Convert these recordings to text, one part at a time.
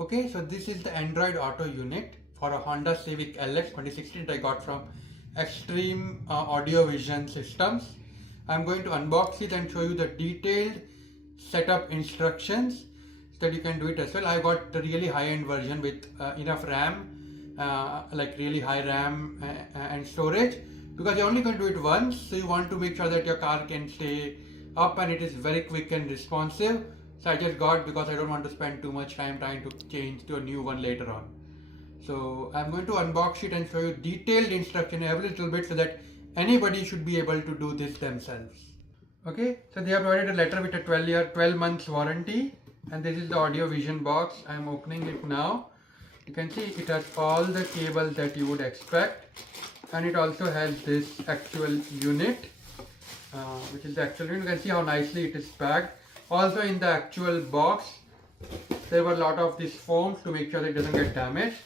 Okay, so this is the Android Auto unit for a Honda Civic LX 2016 that I got from Extreme AudioVision systems. I'm going to unbox it and show you the detailed setup instructions so that you can do it as well. I got the really high-end version with enough RAM, like really high RAM and storage, because you're only going to do it once, so you want to make sure that your car can stay up and it is very quick and responsive. So I just got, because I don't want to spend too much time trying to change to a new one later on. So I'm going to unbox it and show you detailed instruction every little bit so that anybody should be able to do this themselves. Okay, so they have provided a letter with a 12 months warranty, and this is the AudioVision box. I'm opening it now. You can see it has all the cables that you would expect, and it also has this actual unit, which is the actual unit. You can see how nicely it is packed. Also in the actual box, there were a lot of these foams to make sure that it doesn't get damaged.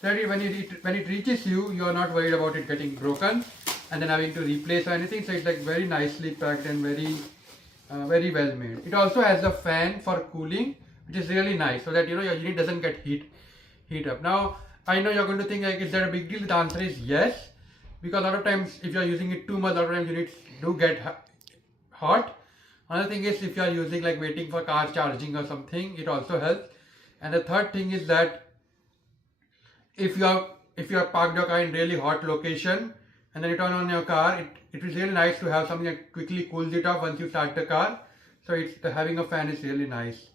That when it reaches you, you are not worried about it getting broken and then having to replace or anything. So it's like very nicely packed and very well made. It also has a fan for cooling, which is really nice, so that your unit doesn't get heat up. Now I know you're going to think, like, is that a big deal? The answer is yes, because a lot of times if you're using it too much, a lot of times units do get hot. Another thing is, if you are using, like, waiting for car charging or something, it also helps. And the third thing is that if you have parked your car in really hot location and then you turn on your car, it is really nice to have something that quickly cools it off once you start the car. So having a fan is really nice.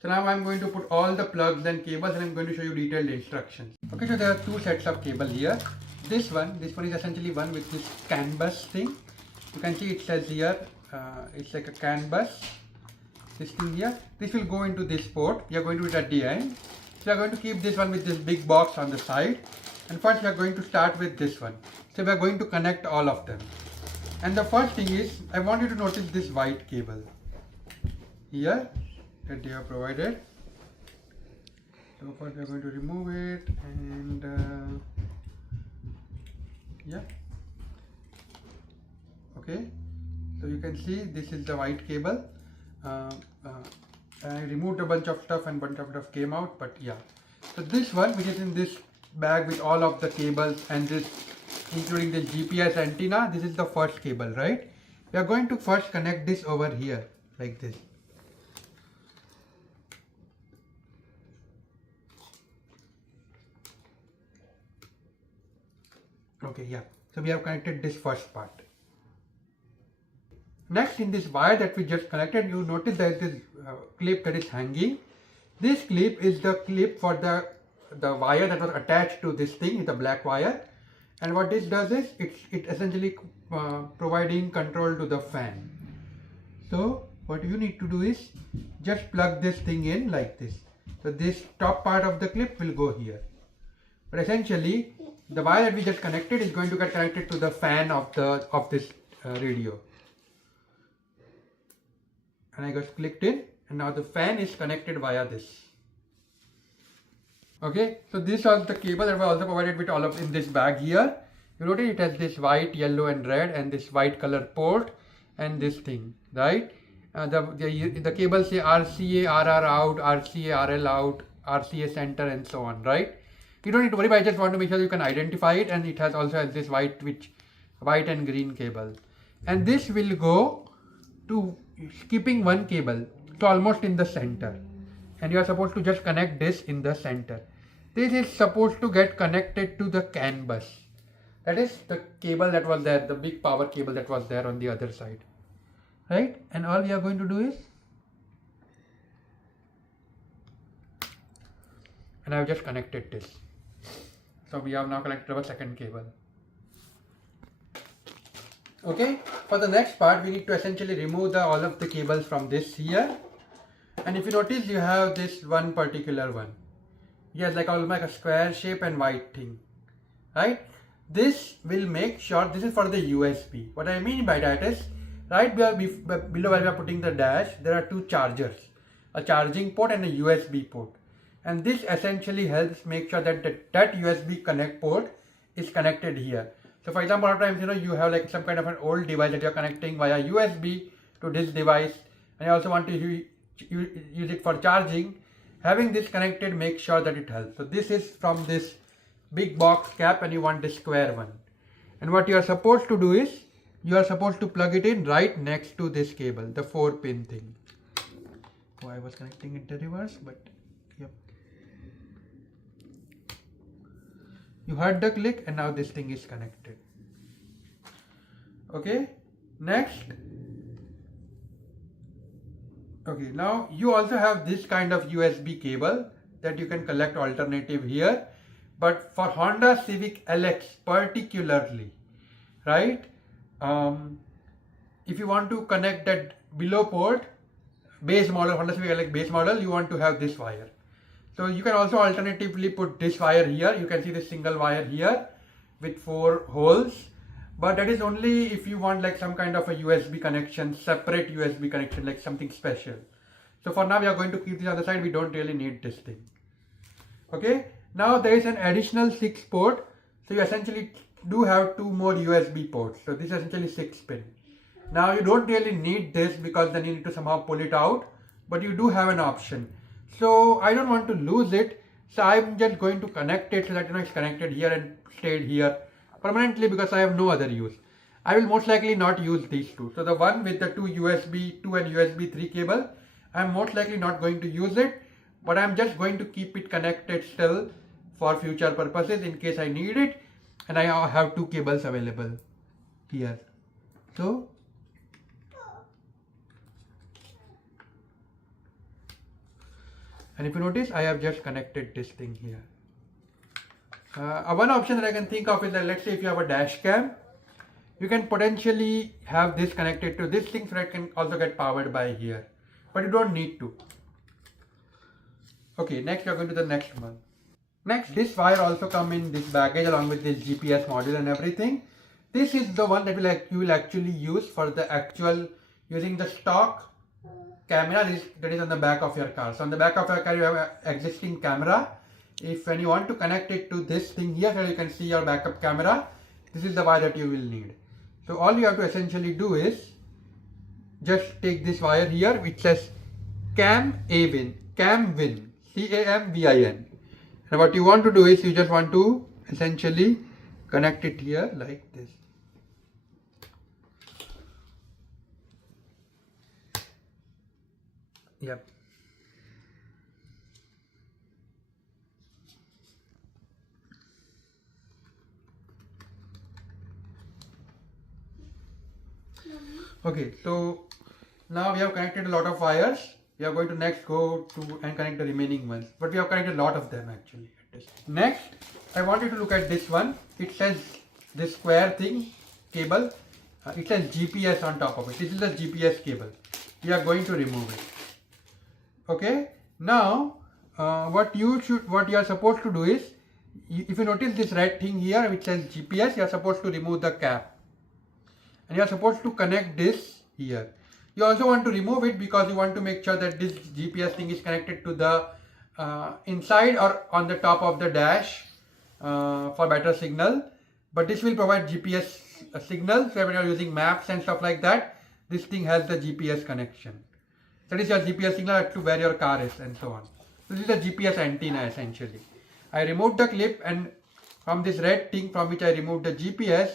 So now I'm going to put all the plugs and cables, and I'm going to show you detailed instructions. Okay, so there are two sets of cable here. This one is essentially one with this CAN bus thing. You can see it says here, it's like a CAN bus. This thing here, this will go into this port. We are going to do it at the end. So we are going to keep this one with this big box on the side. And first we are going to start with this one. So we are going to connect all of them. And the first thing is, I want you to notice this white cable here that they have provided. So first we are going to remove it, and yeah. Okay. So you can see this is the white cable. I removed a bunch of stuff and bunch of stuff came out, but yeah. So this one, which is in this bag with all of the cables and this, including the GPS antenna, this is the first cable, right? We are going to first connect this over here like this. Okay, yeah. So we have connected this first part. Next, in this wire that we just connected, you notice there is this clip that is hanging. This clip is the clip for the wire that was attached to this thing, the black wire. And what this does is, it essentially providing control to the fan. So what you need to do is just plug this thing in like this. So this top part of the clip will go here. But essentially, the wire that we just connected is going to get connected to the fan of this radio. And I just clicked in, and now the fan is connected via this. Okay, so this was the cable that was also provided with all of in this bag here. You notice it has this white, yellow and red, and this white color port and this thing, right? The cables say RCA RR out, RCA RL out, RCA center, and so on, right? You don't need to worry, but I just want to make sure you can identify it, and it has also has this white and green cable. And this will go to skipping one cable, so almost in the center, and you are supposed to just connect this in the center. This is supposed to get connected to the CAN bus. That is the cable that was there, the big power cable that was there on the other side, right? And all we are going to do is, and I have just connected this. So we have now connected our second cable. Okay, for the next part, we need to essentially remove all of the cables from this here. And if you notice, you have this one particular one. Yes, like almost like a square shape and white thing, right? This will make sure, this is for the USB. What I mean by that is, right below where we are putting the dash, there are two chargers, a charging port and a USB port. And this essentially helps make sure that that USB connect port is connected here. So for example, a lot of times, you have like some kind of an old device that you're connecting via USB to this device, and you also want to use it for charging, Having this connected, make sure that it helps. So this is from this big box cap and you want this square one. And what you are supposed to do is, you are supposed to plug it in right next to this cable, the 4-pin thing. Oh, I was connecting it in reverse, but yep. You heard the click and now this thing is connected. Okay, next. Okay, now you also have this kind of USB cable that you can collect alternative here. But for Honda Civic LX particularly, right? If you want to connect that below port, base model, Honda Civic LX base model, you want to have this wire. So you can also alternatively put this wire here. You can see this single wire here with 4 holes. But that is only if you want like some kind of a USB connection, separate USB connection, like something special. So for now we are going to keep this on the side. We don't really need this thing. Okay. Now there is an additional 6 port. So you essentially do have 2 more USB ports. So this is essentially 6 pin. Now you don't really need this because then you need to somehow pull it out. But you do have an option. So I don't want to lose it. So I'm just going to connect it so that it's connected here and stayed here permanently because I have no other use. I will most likely not use these two. So the one with the 2 USB 2 and USB 3 cable, I'm most likely not going to use it, but I'm just going to keep it connected still for future purposes in case I need it, and I have 2 cables available here. So and if you notice, I have just connected this thing here. One option that I can think of is that let's say if you have a dash cam, you can potentially have this connected to this thing so that it can also get powered by here. But you don't need to. Okay, next we are going to the next one. Next, this wire also come in this baggage along with this GPS module and everything. This is the one that you will actually use for the actual using the stock camera that is on the back of your car. So on the back of your car you have an existing camera. When you want to connect it to this thing here so you can see your backup camera, this is the wire that you will need. So all you have to essentially do is just take this wire here which says CAMVIN, CAMVIN. And what you want to do is you just want to essentially connect it here like this. Yep. Okay, so now we have connected a lot of wires. We are going to next go to and connect the remaining ones, but we have connected a lot of them actually. Next, I want you to look at this one. It says this square thing cable. It says GPS on top of it. This is the GPS cable. We are going to remove it. Okay. Now, what you are supposed to do is, if you notice this red thing here which says GPS, you are supposed to remove the cap. And you are supposed to connect this here. You also want to remove it because you want to make sure that this GPS thing is connected to the inside or on the top of the dash for better signal. But this will provide GPS signal. So when you are using maps and stuff like that, this thing has the GPS connection. That is your GPS signal to where your car is and so on. So this is a GPS antenna essentially. I removed the clip, and from this red thing from which I removed the GPS,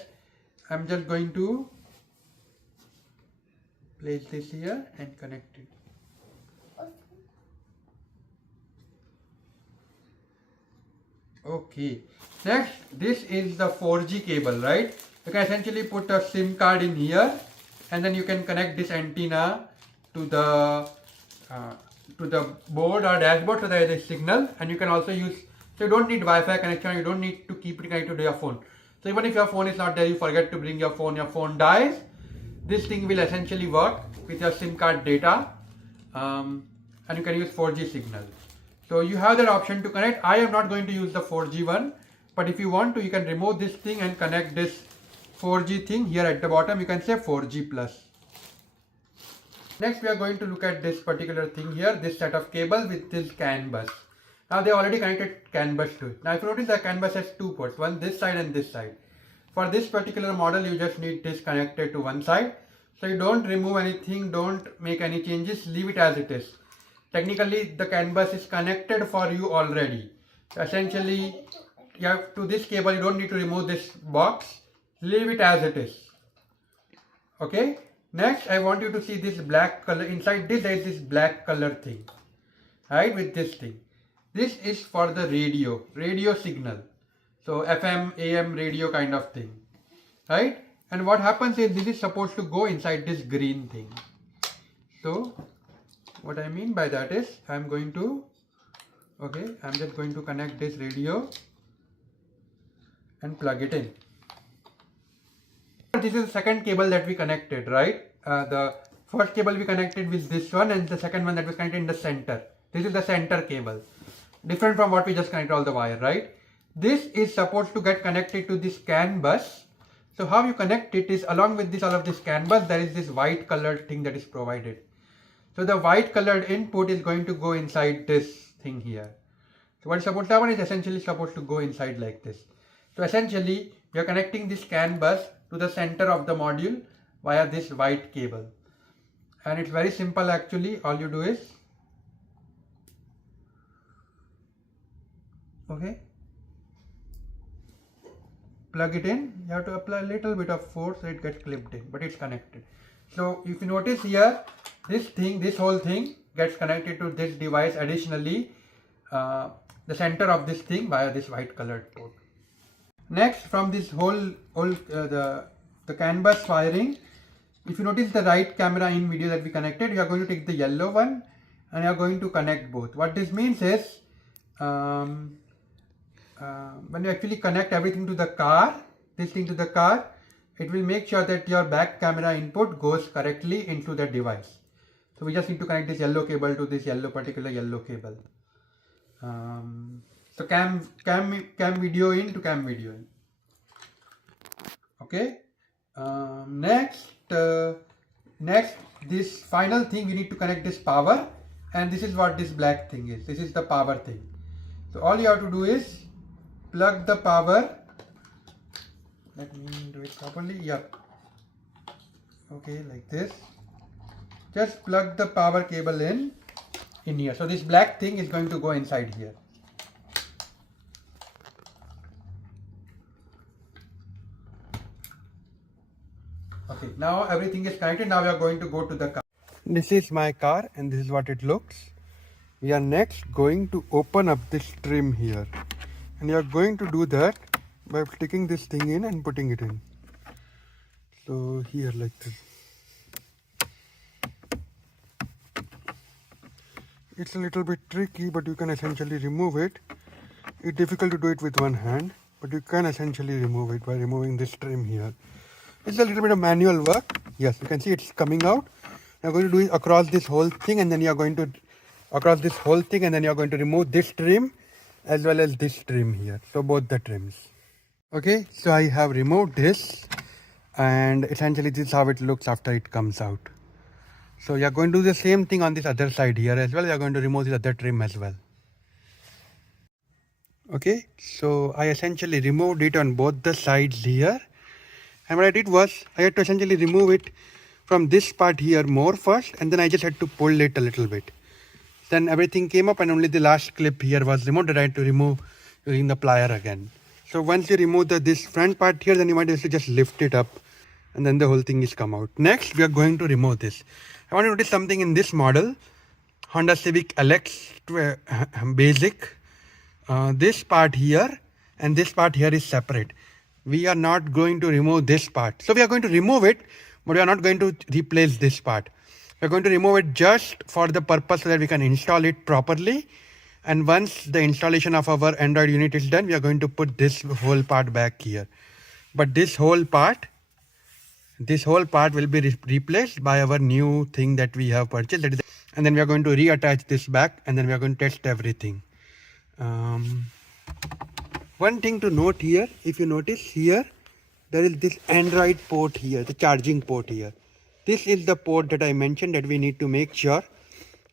I'm just going to place this here and connect it. Okay. Next, this is the 4G cable, right? You can essentially put a SIM card in here, and then you can connect this antenna to the board or dashboard so there is a signal, and you can also use. So you don't need Wi-Fi connection. You don't need to keep it connected to your phone. So even if your phone is not there, you forget to bring your phone dies, this thing will essentially work with your SIM card data, and you can use 4G signal. So you have that option to connect. I am not going to use the 4G one, but if you want to, you can remove this thing and connect this 4G thing here at the bottom. You can say 4G plus. Next, we are going to look at this particular thing here, this set of cable with this CAN bus. Now they already connected CAN bus to it. Now if you notice, the CAN bus has 2 ports, one this side and this side. For this particular model, you just need this connected to one side. So you don't remove anything, don't make any changes, leave it as it is. technically the CAN bus is connected for you already. So essentially, you have to this cable, you don't need to remove this box, leave it as it is. Okay, next I want you to see this black color. Inside this there is this black color thing, right, with this thing. This is for the radio signal. So FM, AM radio kind of thing, right? And what happens is this is supposed to go inside this green thing. So what I mean by that is I'm just going to connect this radio and plug it in. This is the second cable that we connected, right? The first cable we connected with this one, and the second one that was connected in the center. This is the center cable, different from what we just connected all the wire, right? This is supposed to get connected to this CAN bus. So how you connect it is along with this, all of this CAN bus, there is this white colored thing that is provided. So the white colored input is going to go inside this thing here. So what is supposed to happen is essentially supposed to go inside like this. So essentially we are connecting this CAN bus to the center of the module via this white cable. And it's very simple actually. All you do is, plug it in. You have to apply a little bit of force so it gets clipped in, but it's connected. So if you notice here, this whole thing gets connected to this device additionally, the center of this thing via this white colored port. Next, from this whole the CAN bus wiring, if you notice the right camera in video that we connected, you are going to take the yellow one and you are going to connect both. What this means is, when you actually connect everything to the car, this thing to the car, it will make sure that your back camera input goes correctly into the device. So we just need to connect this yellow cable to this particular yellow cable. So cam video in to cam video in. Okay. Next, this final thing, we need to connect this power, and this is what this black thing is. This is the power thing. So all you have to do is plug the power. Let me do it properly. Yep. Okay, like this. Just plug the power cable in here. So this black thing is going to go inside here. Okay, now everything is connected. Now we are going to go to the car. This is my car and this is what it looks. We are next going to open up this trim here. And you are going to do that by sticking this thing in and putting it in. So here like this. It's a little bit tricky, but you can essentially remove it. It's difficult to do it with one hand, but you can essentially remove it by removing this trim here. It's a little bit of manual work. Yes, you can see it's coming out. You're going to do it across this whole thing, and then you're going to remove this trim as well as this trim here. So both the trims. Okay, so I have removed this, and essentially this is how it looks after it comes out. So you're going to do the same thing on this other side here as well. You're going to remove this other trim as well. Okay, so I essentially removed it on both the sides here. And what I did was, I had to essentially remove it from this part here more first, and then I just had to pull it a little bit. Then everything came up and only the last clip here was removed that I had to remove using the plier again. So once you remove this front part here, then you might also just lift it up and then the whole thing is come out. Next, we are going to remove this. I want to notice something in this model, Honda Civic LX Basic. This part here and this part here is separate. We are not going to remove this part. So we are going to remove it, but we are not going to replace this part. We are going to remove it just for the purpose so that we can install it properly. And once the installation of our Android unit is done, we are going to put this whole part back here. But this whole part will be replaced by our new thing that we have purchased. And then we are going to reattach this back, and then we are going to test everything. One thing to note here, if you notice here, there is this Android port here, the charging port here. This is the port that I mentioned that we need to make sure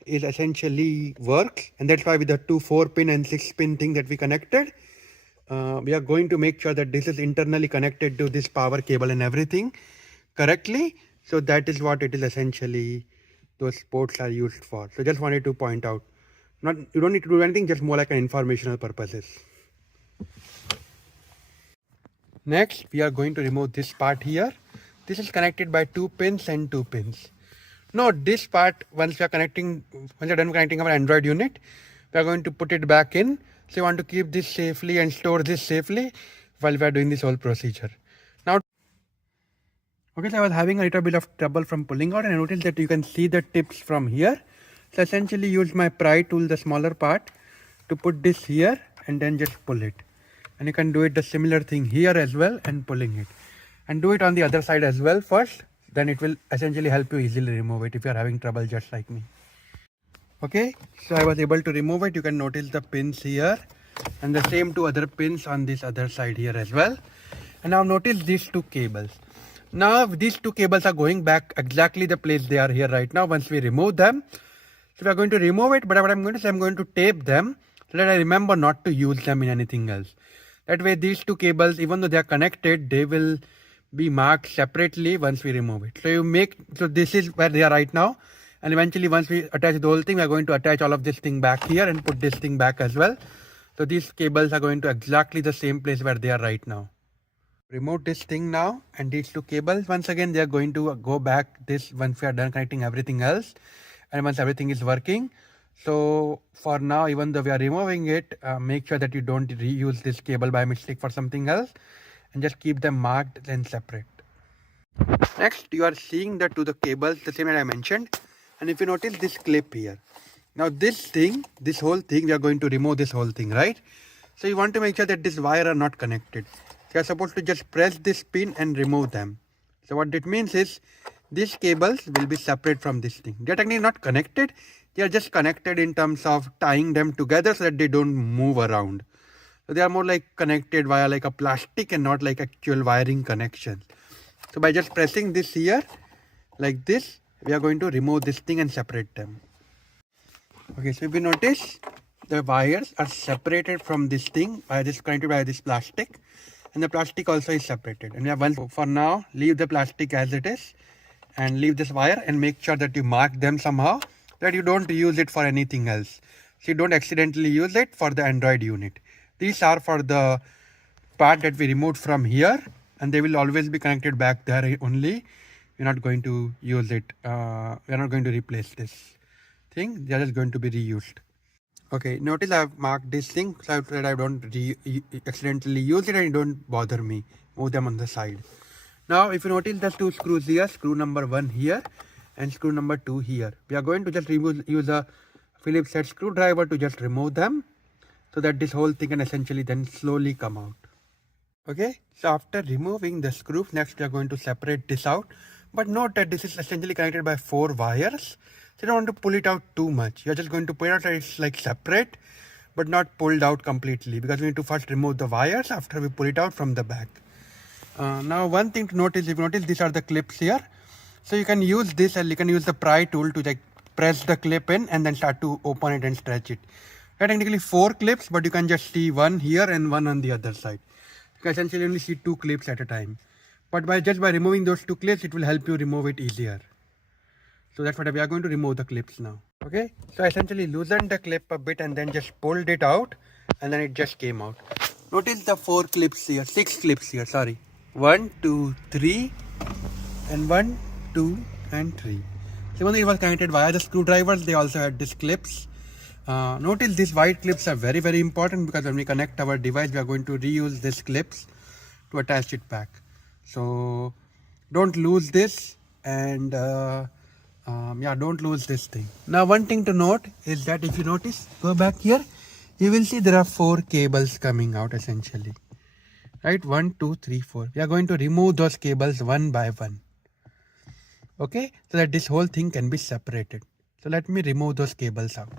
is essentially works, and that's why with the 2 4-pin and 6-pin thing that we connected, we are going to make sure that this is internally connected to this power cable and everything correctly. So that is what it is essentially those ports are used for. So just wanted to point out. You don't need to do anything, just more like an informational purposes. Next, we are going to remove this part here. This is connected by 2 pins and 2 pins. Now this part, once we are done connecting our Android unit, we are going to put it back in. So you want to keep this safely and store this safely while we are doing this whole procedure. Now, okay, so I was having a little bit of trouble from pulling out, and I noticed that you can see the tips from here. So essentially use my pry tool, the smaller part, to put this here and then just pull it. And you can do it the similar thing here as well and pulling it. And do it on the other side as well first. Then it will essentially help you easily remove it if you are having trouble just like me. Okay, so I was able to remove it. You can notice the pins here and the same 2 other pins on this other side here as well. And now notice these 2 cables. Now these 2 cables are going back exactly the place they are here right now once we remove them. So we are going to remove it, but what I'm going to say, I'm going to tape them so that I remember not to use them in anything else. That way these 2 cables, even though they are connected, they will be marked separately once we remove it. So this is where they are right now. And eventually once we attach the whole thing, we are going to attach all of this thing back here and put this thing back as well. So these cables are going to exactly the same place where they are right now. Remove this thing now, and these 2 cables, once again, they are going to go back this once we are done connecting everything else. And once everything is working. So for now, even though we are removing it, make sure that you don't reuse this cable by mistake for something else, and just keep them marked and separate. Next, you are seeing the 2 cables, the same as I mentioned. And if you notice this clip here, now this whole thing, we are going to remove this whole thing, right? So you want to make sure that this wire are not connected. So you are supposed to just press this pin and remove them. So what it means is these cables will be separate from this thing. They are technically not connected. They are just connected in terms of tying them together so that they don't move around. So they are more like connected via like a plastic and not like actual wiring connection. So by just pressing this here like this, we are going to remove this thing and separate them. Okay, so if you notice, the wires are separated from this thing by this connected by this plastic, and the plastic also is separated. And we have one for now. Leave the plastic as it is and leave this wire, and make sure that you mark them somehow that you don't use it for anything else. So you don't accidentally use it for the Android unit. These are for the part that we removed from here, and they will always be connected back there only. We're not going to use it. We're not going to replace this thing. They are just going to be reused. Okay, notice I've marked this thing so that I don't accidentally use it and it don't bother me. Move them on the side. Now, if you notice the 2 screws here, screw number 1 here and screw number 2 here. We are going to just use a Phillips head screwdriver to just remove them so that this whole thing can essentially then slowly come out. Okay, so after removing the screws, next we are going to separate this out. But note that this is essentially connected by 4 wires. So you don't want to pull it out too much. You're just going to pull it out so it's like separate, but not pulled out completely, because we need to first remove the wires after we pull it out from the back. Now one thing to notice, if you notice, these are the clips here. So you can use this, and you can use the pry tool to like press the clip in and then start to open it and stretch it. There are technically 4 clips, but you can just see 1 here and 1 on the other side. You can essentially only see 2 clips at a time. But by removing those 2 clips, it will help you remove it easier. So that's what we are going to remove the clips now. Okay, so I essentially loosened the clip a bit and then just pulled it out, and then it just came out. Notice the 4 clips here, 6 clips here, sorry. 1, 2, 3, and 1, 2, and 3. So even though it was connected via the screwdrivers, they also had these clips. Notice these white clips are very, very important, because when we connect our device, we are going to reuse these clips to attach it back. So don't lose this, and don't lose this thing. Now one thing to note is that if you notice, go back here, you will see there are 4 cables coming out essentially. Right, 1, 2, 3, 4. We are going to remove those cables one by one. Okay, so that this whole thing can be separated. So let me remove those cables out.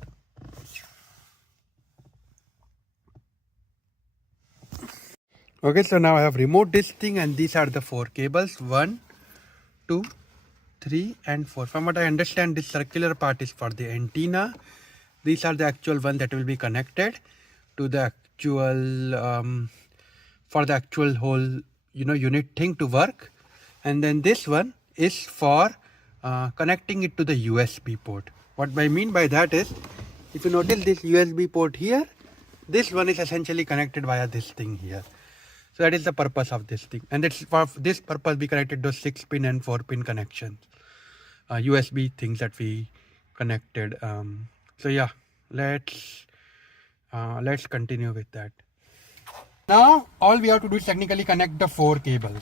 Okay, so now I have removed this thing, and these are the 4 cables. 1, 2, 3, and 4. From what I understand, this circular part is for the antenna. These are the actual ones that will be connected to the actual for the actual whole unit thing to work. And then this one is for connecting it to the USB port. What I mean by that is, if you notice this USB port here, this one is essentially connected via this thing here. So that is the purpose of this thing. And it's for this purpose we connected those 6-pin and 4-pin connections. USB things that we connected. So yeah, let's continue with that. Now all we have to do is technically connect the 4 cables.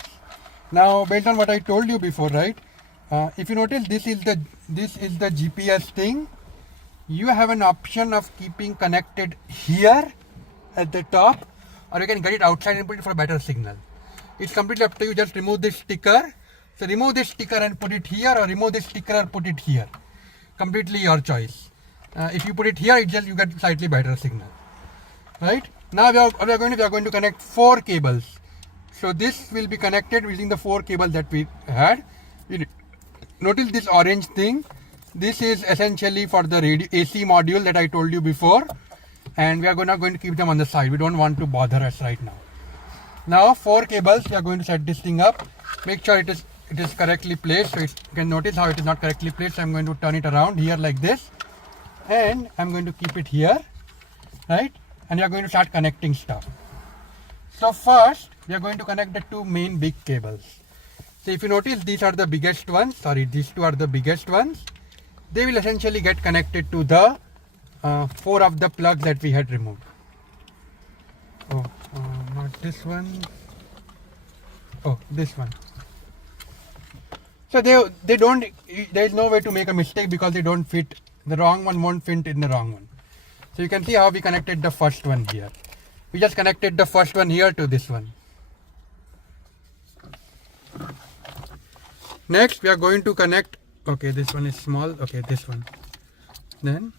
Now based on what I told you before, right? If you notice, this is the GPS thing. You have an option of keeping connected here at the top, or you can get it outside and put it for a better signal. It's completely up to you. Just remove this sticker. So remove this sticker and put it here, or remove this sticker and put it here. Completely your choice. If you put it here, you get slightly better signal. Right? Now we are going to connect 4 cables. So this will be connected using the 4 cables that we had. Notice this orange thing. This is essentially for the radio AC module that I told you before, and we are going to keep them on the side. We don't want to bother us right now. Now 4 cables, we are going to set this thing up. Make sure it is correctly placed. So you can notice how it is not correctly placed. I'm going to turn it around here like this, and I'm going to keep it here, right? And we are going to start connecting stuff. So first we are going to connect the 2 main big cables. So if you notice, these are the biggest ones. Sorry, these 2 are the biggest ones. They will essentially get connected to the 4 of the plugs that we had removed. Oh, not this one. Oh, this one. So they don't. There is no way to make a mistake because they don't fit. The wrong one won't fit in the wrong one. So you can see how we connected the first one here. We just connected the first one here to this one. Next we are going to connect, okay, this one is small, okay, this one. Then,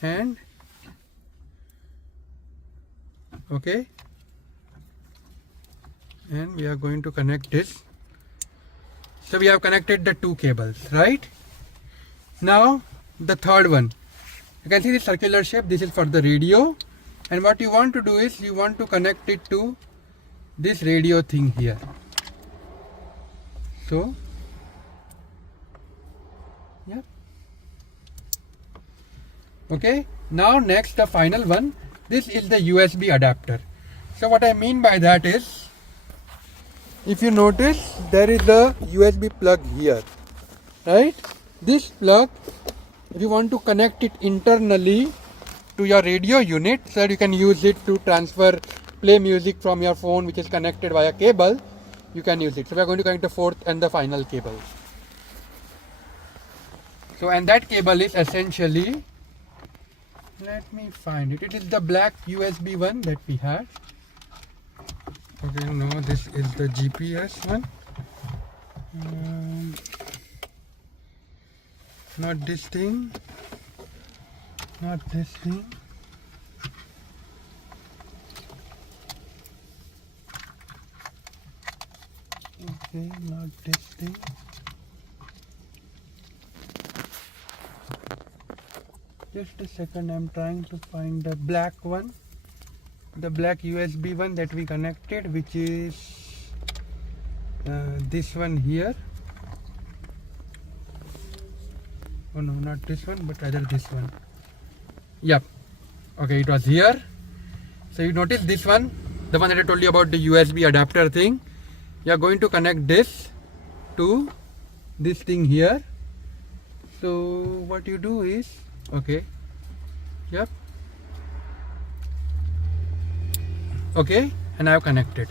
and, okay. And we are going to connect this. So we have connected the 2 cables, right? Now the third one. You can see the circular shape. This is for the radio. And what you want to do is you want to connect it to this radio thing here. So, yeah. Okay. Now next, the final one. This is the USB adapter. So what I mean by that is, if you notice, there is a USB plug here, right? This plug, if you want to connect it internally to your radio unit so that you can use it to play music from your phone which is connected via cable, you can use it. So we are going to connect the 4th and the final cable. So, and that cable is essentially, let me find it. It is the black USB one that we had. Okay, no, this is the GPS one. Not this thing. Not this thing. Okay, not this thing. Just a second, I'm trying to find the black one. The black USB one that we connected, which is this one here. Oh no, not this one, but rather this one. Yep. Okay, it was here. So you notice this one, the one that I told you about, the USB adapter thing. You are going to connect this to this thing here. So what you do is, okay, yep, okay, and I have connected.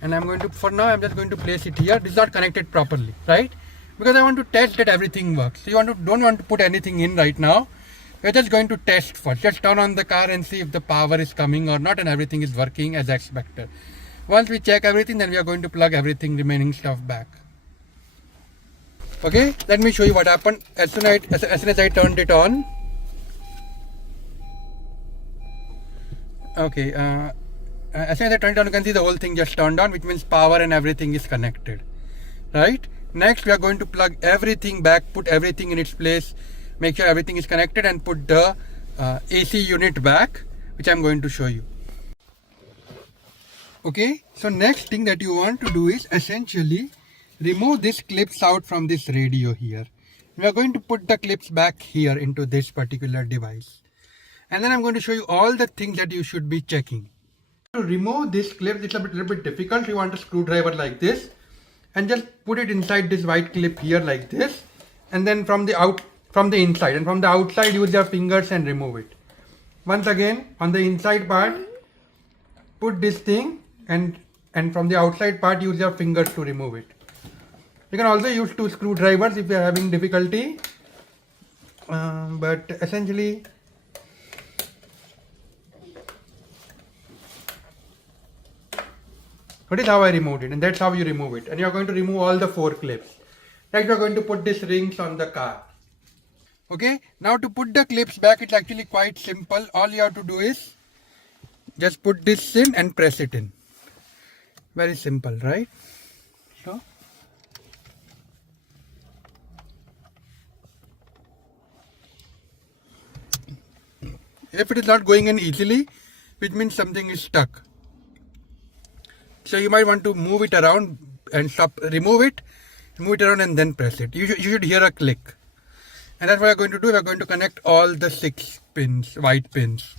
And I'm going to, for now I'm just going to place it here. This is not connected properly, right? Because I want to test that everything works. So you don't want to put anything in right now. We're just going to test first. Just turn on the car and see if the power is coming or not and everything is working as expected. Once we check everything, then we are going to plug everything remaining stuff back. Okay, let me show you what happened as soon as I turned it on. Okay, as soon as I turned it on, you can see the whole thing just turned on, which means power and everything is connected, right? Next, we are going to plug everything back, put everything in its place, make sure everything is connected, and put the AC unit back, which I'm going to show you. Okay, so next thing that you want to do is essentially remove these clips out from this radio here. We are going to put the clips back here into this particular device. And then I'm going to show you all the things that you should be checking. To remove this clip, it's a little bit difficult. You want a screwdriver like this and just put it inside this white clip here like this, and then from the inside, and from the outside use your fingers and remove it. Once again, on the inside part, put this thing, and from the outside part use your fingers to remove it. You can also use two screwdrivers if you are having difficulty, but essentially that is how I removed it, and that's how you remove it. And you are going to remove all the 4 clips. Next, you are going to put these rings on the car. Okay, now to put the clips back, it's actually quite simple. All you have to do is just put this in and press it in. Very simple, right? So, if it is not going in easily, which means something is stuck. So you might want to move it around and remove it around and then press it. You should hear a click. And that's what we're going to do. We're going to connect all the 6 pins, white pins.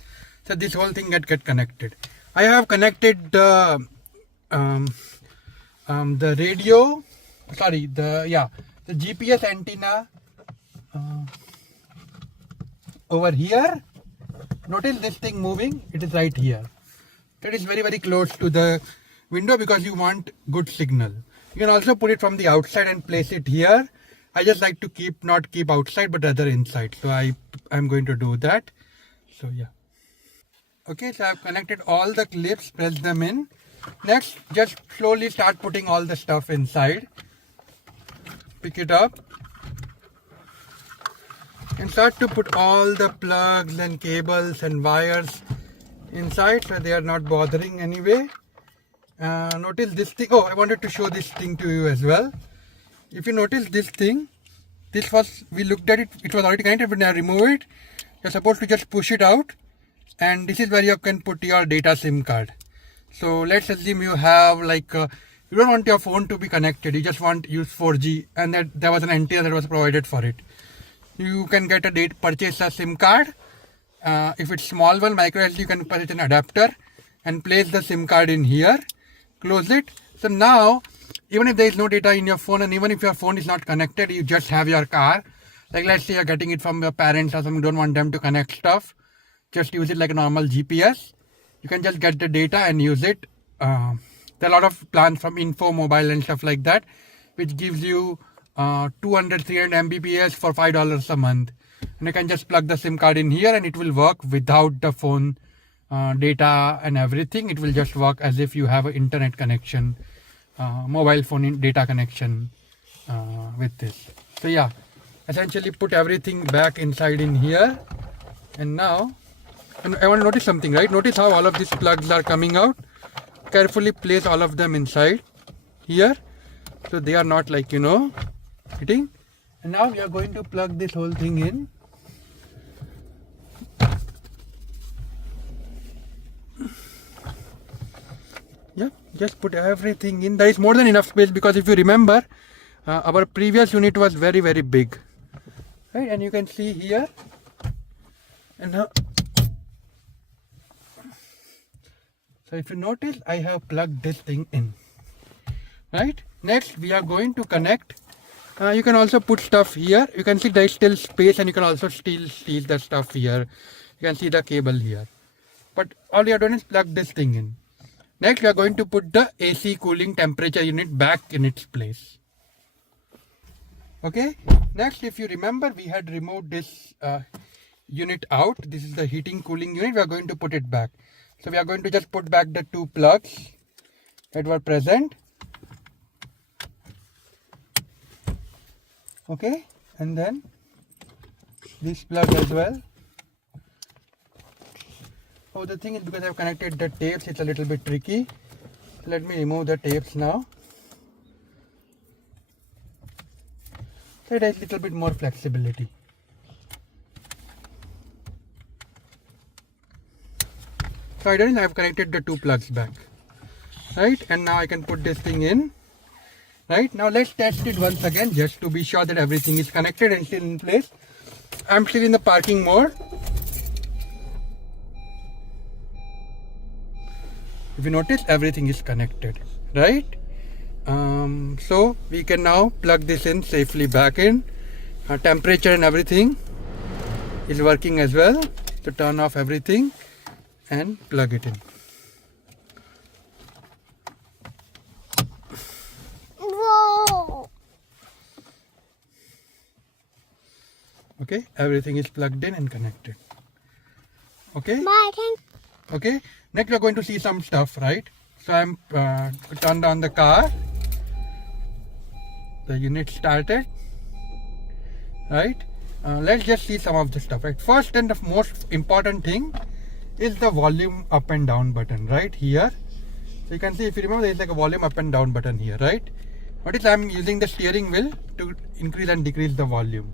So this whole thing get connected. I have connected the radio, the GPS antenna over here. Notice this thing moving. It is right here. That is very, very close to the window because you want good signal. You can also put it from the outside and place it here. I just like to not keep outside but rather inside. So I'm going to do that. So yeah. Okay, so I've connected all the clips, press them in. Next, just slowly start putting all the stuff inside. Pick it up and start to put all the plugs and cables and wires inside so they are not bothering anyway. Notice this thing. Oh, I wanted to show this thing to you as well. If you notice this thing, we looked at it, it was already connected, but now remove it. You're supposed to just push it out, and this is where you can put your data SIM card. So let's assume you have you don't want your phone to be connected, you just want to use 4G, and that there was an antenna that was provided for it. You can purchase a SIM card. If it's small one, micro SD, you can purchase an adapter and place the SIM card in here. Close it. So now, even if there is no data in your phone, and even if your phone is not connected, you just have your car. Like let's say you're getting it from your parents or something, you don't want them to connect stuff. Just use it like a normal GPS. You can just get the data and use it. There are a lot of plans from Info Mobile and stuff like that, which gives you 200, 300 Mbps for $5 a month. And you can just plug the SIM card in here and it will work without the phone data and everything. It will just work as if you have an internet connection, mobile phone data connection with this. So yeah, essentially put everything back inside in here. And now, and I want to notice something, right? Notice how all of these plugs are coming out. Carefully place all of them inside here, so they are not hitting. And now we are going to plug this whole thing in. Yeah, just put everything in. There is more than enough space because if you remember, our previous unit was very, very big, right? And you can see here. And now, so if you notice, I have plugged this thing in, right? Next, we are going to connect. You can also put stuff here. You can see there is still space, and you can also still see the stuff here. You can see the cable here. But all you have done is plug this thing in. Next, we are going to put the AC cooling temperature unit back in its place. Okay. Next, if you remember, we had removed this unit out. This is the heating cooling unit. We are going to put it back. So we are going to just put back the 2 plugs that were present. Okay. And then this plug as well. Oh, the thing is, because I have connected the tapes, it's a little bit tricky. Let me remove the tapes now. So it has a little bit more flexibility. So I have connected the 2 plugs back, right? And now I can put this thing in. Right, now let's test it once again just to be sure that everything is connected and still in place. I'm still in the parking mode. If you notice, everything is connected, right? So we can now plug this in safely back in. Temperature and everything is working as well. To turn off everything and plug it in. Whoa. Okay, everything is plugged in and connected. Okay. Okay, next we're going to see some stuff, right? So I'm turned on the car. The unit started, right? Let's just see some of the stuff, right? First and the most important thing is the volume up and down button right here. So you can see, if you remember, there's like a volume up and down button here, right? Notice I'm using the steering wheel to increase and decrease the volume,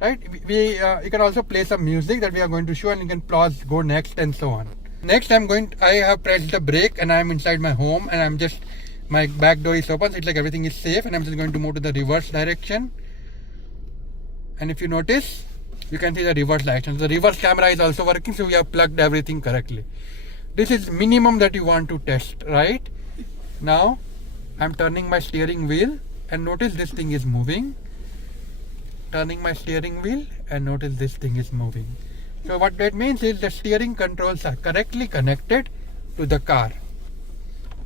right? You can also play some music that we are going to show, and you can pause, go next, and so on. Next, I have pressed the brake and I'm inside my home, and my back door is open, so it's like everything is safe, and I'm just going to move to the reverse direction. And if you notice, you can see the reverse direction. So the reverse camera is also working, so we have plugged everything correctly. This is minimum that you want to test, right? Now, I'm turning my steering wheel, and notice this thing is moving. Turning my steering wheel, and notice this thing is moving. So what that means is the steering controls are correctly connected to the car,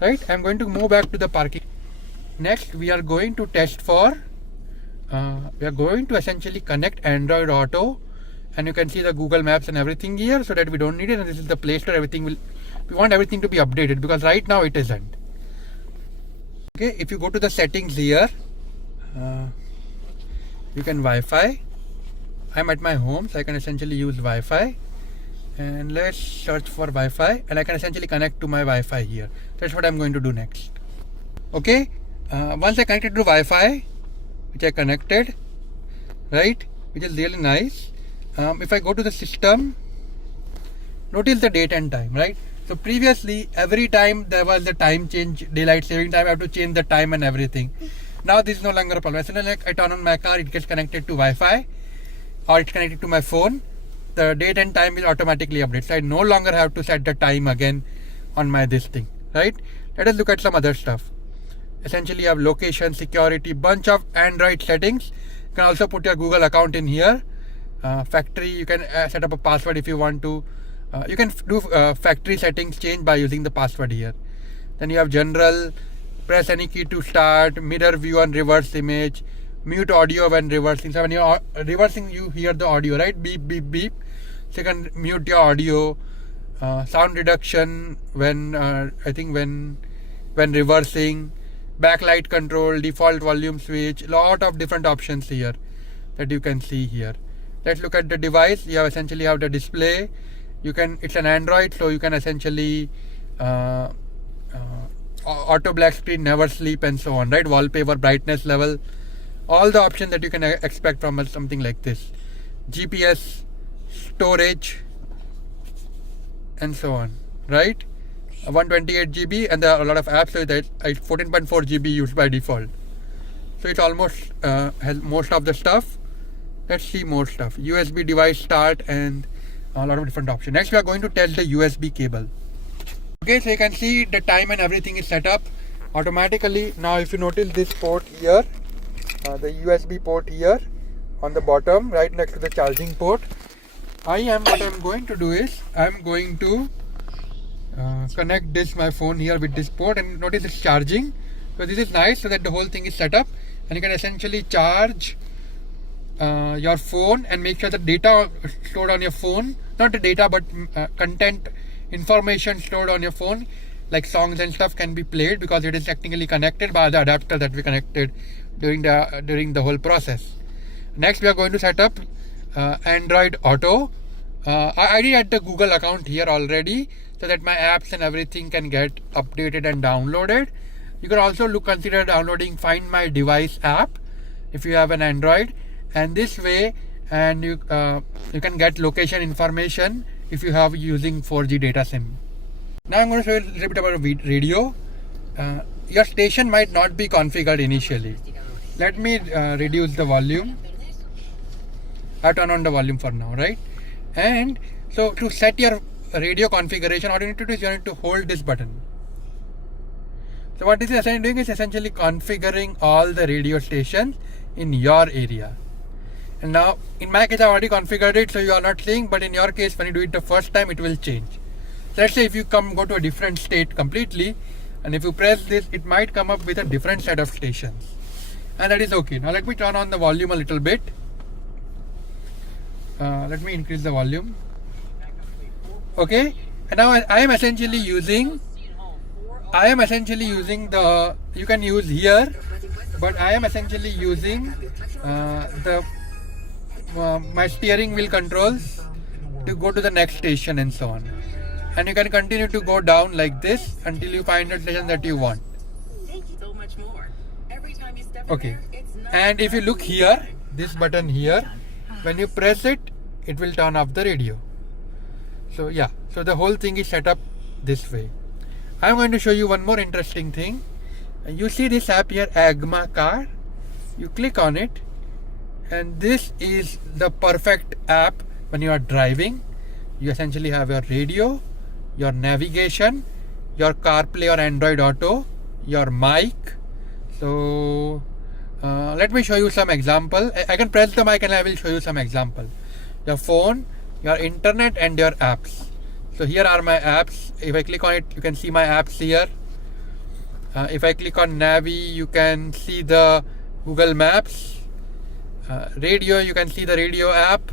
right? I'm going to move back to the parking. Next, we are going to test for we are going to essentially connect Android Auto, and you can see the Google Maps and everything here, so that we don't need it. And this is the Play Store. We want everything to be updated, because right now it isn't. Okay, if you go to the settings here, you can Wi-Fi. I'm at my home, so I can essentially use Wi-Fi. And let's search for Wi-Fi, and I can essentially connect to my Wi-Fi here. That's what I'm going to do next. Okay, once I connected to Wi-Fi, which I connected, right, which is really nice. If I go to the system, notice the date and time, right? So previously, every time there was the time change, daylight saving time, I have to change the time and everything. Now this is no longer a problem. As soon as I turn on my car, it gets connected to Wi-Fi, or it's connected to my phone. The date and time will automatically update. So I no longer have to set the time again on my this thing, right? Let us look at some other stuff. Essentially, you have location, security, bunch of Android settings. You can also put your Google account in here. Factory, you can set up a password if you want to. You can do factory settings change by using the password here. Then you have general, press any key to start, mirror view and reverse image, mute audio when reversing. So when you're reversing, you hear the audio, right? Beep, beep, beep. So you can mute your audio. Sound reduction when, when reversing. Backlight control, default volume switch, lot of different options here that you can see here. Let's look at the device. You have essentially have the display. It's an Android, so you can essentially auto black screen, never sleep, and so on, right? Wallpaper, brightness level, all the options that you can expect from something like this. GPS, storage, and so on, right? 128 GB, and there are a lot of apps, so that 14.4 GB used by default. So it almost has most of the stuff. Let's see more stuff. USB device start, and a lot of different options. Next, we are going to test the USB cable. Okay, so you can see the time and everything is set up automatically. Now, if you notice this port here, the USB port here on the bottom, right next to the charging port. What I'm going to do is, I'm going to connect my phone here with this port, and notice it's charging. So this is nice, so that the whole thing is set up, and you can essentially charge your phone and make sure the data stored on your phone, not the data but content, information stored on your phone, like songs and stuff, can be played, because it is technically connected by the adapter that we connected during the whole process. Next, we are going to set up Android Auto. I did add the Google account here already, so that my apps and everything can get updated and downloaded. You can also consider downloading Find My Device app if you have an Android, and this way, and you can get location information if you have using 4G data SIM. Now I'm going to show you a little bit about radio. your station might not be configured initially. Let me reduce the volume. I turn on the volume for now, right? And so to set your radio configuration, all you need to do is you need to hold this button. So what this is doing is essentially configuring all the radio stations in your area. And now in my case I already configured it, so you are not seeing, but in your case when you do it the first time it will change. So let's say if you go to a different state completely, and if you press this, it might come up with a different set of stations. And that is okay. Now let me turn on the volume a little bit. Let me increase the volume. Okay, and now I am essentially using the, you can use here, but I am essentially using my steering wheel controls to go to the next station and so on. And you can continue to go down like this until you find a station that you want. Okay, and if you look here, this button here, when you press it, it will turn off the radio. So yeah, so the whole thing is set up this way. I'm going to show you one more interesting thing. You see this app here, AGMA Car. You click on it, and this is the perfect app when you are driving. You essentially have your radio, your navigation, your CarPlay or Android Auto, your mic. So let me show you some example. I can press the mic and I will show you some example. Your phone, your internet and your apps. So here are my apps. If I click on it, you can see my apps here. If I click on Navi, you can see the Google Maps. Radio, you can see the radio app.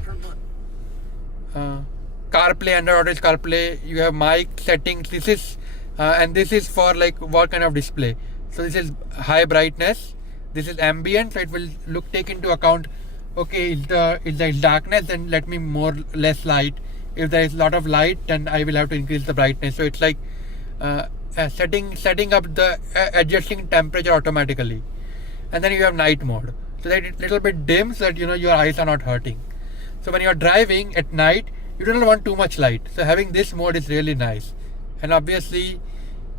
CarPlay, Android Auto is CarPlay. You have mic settings. This is and this is for like what kind of display. So this is high brightness. This is ambient, so it will take into account. Okay, if there is darkness, then let me less light. If there is a lot of light, then I will have to increase the brightness. So it's like setting up the adjusting temperature automatically. And then you have night mode, so that it's a little bit dim, so that your eyes are not hurting. So when you are driving at night, you don't want too much light. So having this mode is really nice. And obviously,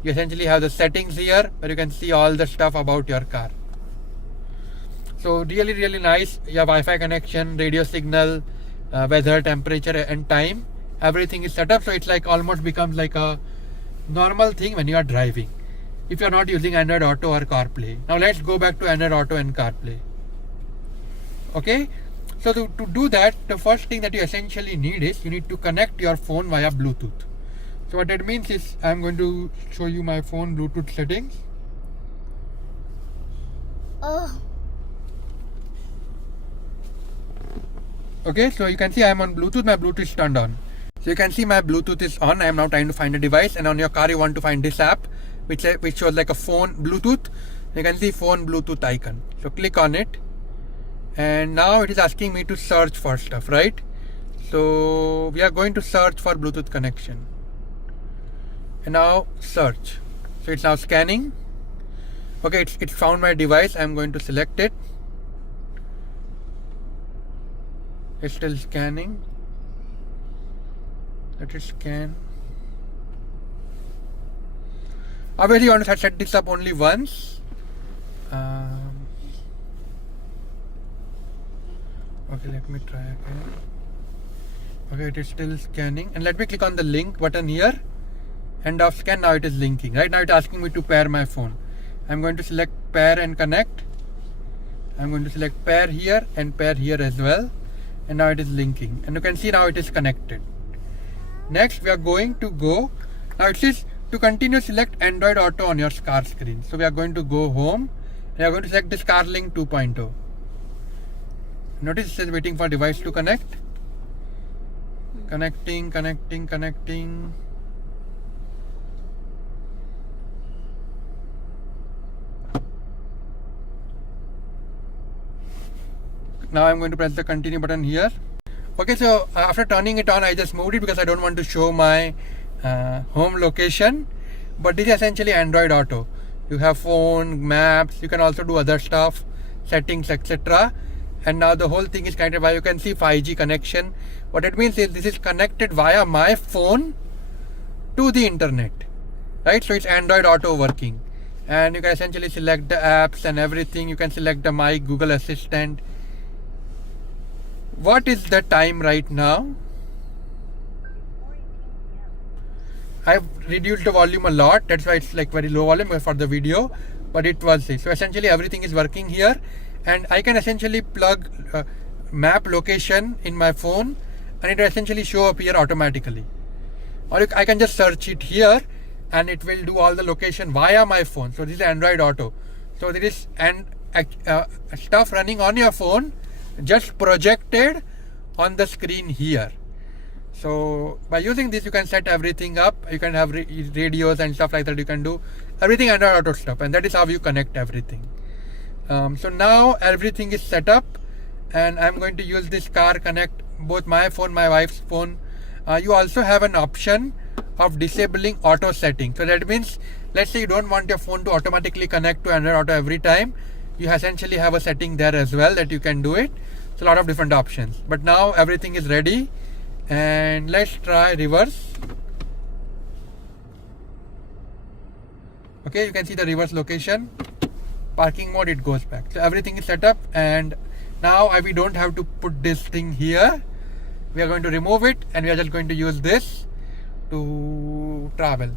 you essentially have the settings here where you can see all the stuff about your car. So really nice. You have Wi-Fi connection, radio signal, weather, temperature and time. Everything is set up, so it's like almost becomes like a normal thing when you are driving, if you are not using Android Auto or CarPlay. Now let's go back to Android Auto and CarPlay. Okay, so to do that, the first thing that you essentially need is you need to connect your phone via Bluetooth. So what that means is I'm going to show you my phone Bluetooth settings. Okay, so you can see I am on Bluetooth, my Bluetooth is turned on. So you can see my Bluetooth is on. I am now trying to find a device, and on your car you want to find this app which shows like a phone Bluetooth. You can see phone Bluetooth icon. So click on it, and now it is asking me to search for stuff, right? So we are going to search for Bluetooth connection. And now search. So it's now scanning. Okay, it's found my device. I'm going to select it. It's still scanning. Let it scan. Obviously you want to set this up only once. Okay, let me try again. Okay, it is still scanning, and let me click on the link button here. End of scan. Now it is linking. Right now it's asking me to pair my phone. I'm going to select pair and connect. I'm going to select pair here and pair here as well, and now it is linking, and you can see now it is connected. Next we are going to go, now it says to continue select Android Auto on your car screen. So we are going to go home, and we are going to select this CarLink 2.0. Notice it says waiting for device to connect. Connecting. Now I'm going to press the continue button here. Okay, so after turning it on, I just moved it because I don't want to show my home location. But this is essentially Android Auto. You have phone, maps, you can also do other stuff, settings, etc. And now the whole thing is connected via, you can see 5G connection. What it means is this is connected via my phone to the internet, right? So it's Android Auto working. and you can essentially select the apps and everything. You can select the mic, Google Assistant. What is the time right now? I've reduced the volume a lot, that's why it's like very low volume for the video, but it was it. So essentially everything is working here, and I can essentially plug map location in my phone, and it will essentially show up here automatically. Or I can just search it here and it will do all the location via my phone. So this is Android Auto. So there is stuff running on your phone just projected on the screen here. So by using this you can set everything up. You can have radios and stuff like that. You can do everything Android Auto stuff, and that is how you connect everything. So now everything is set up, and I'm going to use this Car Connect, both my phone, my wife's phone. You also have an option of disabling auto setting. So that means, let's say you don't want your phone to automatically connect to Android Auto every time. You essentially have a setting there as well that you can do it. So a lot of different options. But now everything is ready, and let's try reverse. Okay, you can see the reverse location. Parking mode, it goes back. So everything is set up, and now we don't have to put this thing here. We are going to remove it, and we are just going to use this to travel.